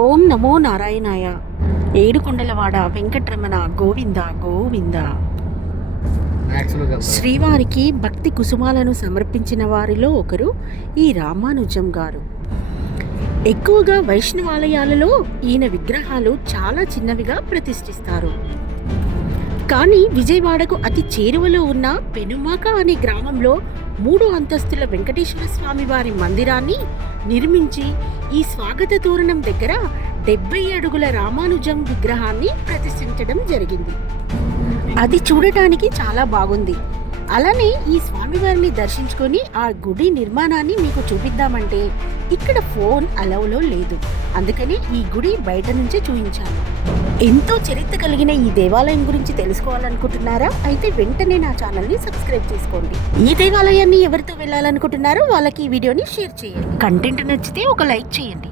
ఓం నమో నారాయణాయ. ఏడుకొండలవాడ వెంకటరమణ గోవింద గోవింద. శ్రీవారికి భక్తి కుసుమాలను సమర్పించిన వారిలో ఒకరు ఈ రామానుజం గారు. ఎక్కువగా వైష్ణవాలయాలలో ఈయన విగ్రహాలు చాలా చిన్నవిగా ప్రతిష్ఠిస్తారు. కానీ విజయవాడకు అతి చేరువలో ఉన్న పెనుమాక అనే గ్రామంలో 3 అంతస్తుల వెంకటేశ్వర స్వామి వారి మందిరాన్ని నిర్మించి ఈ స్వాగత తోరణం దగ్గర 70 అడుగుల రామానుజం విగ్రహాన్ని ప్రతిష్ఠించడం జరిగింది. అది చూడటానికి చాలా బాగుంది. అలానే ఈ స్వామివారిని దర్శించుకొని ఆ గుడి నిర్మాణాన్ని మీకు చూపిద్దామంటే ఇక్కడ ఫోన్ అలౌలో లేదు. అందుకని ఈ గుడి బయట నుంచే చూపించాను. ఎంతో చరిత్ర కలిగిన ఈ దేవాలయం గురించి తెలుసుకోవాలనుకుంటున్నారా? అయితే వెంటనే నా ఛానల్ని సబ్స్క్రైబ్ చేసుకోండి. ఈ దేవాలయాన్ని ఎవరితో వెళ్ళాలనుకుంటున్నారో వాళ్ళకి ఈ వీడియోని షేర్ చేయండి. కంటెంట్ నచ్చితే ఒక లైక్ చేయండి.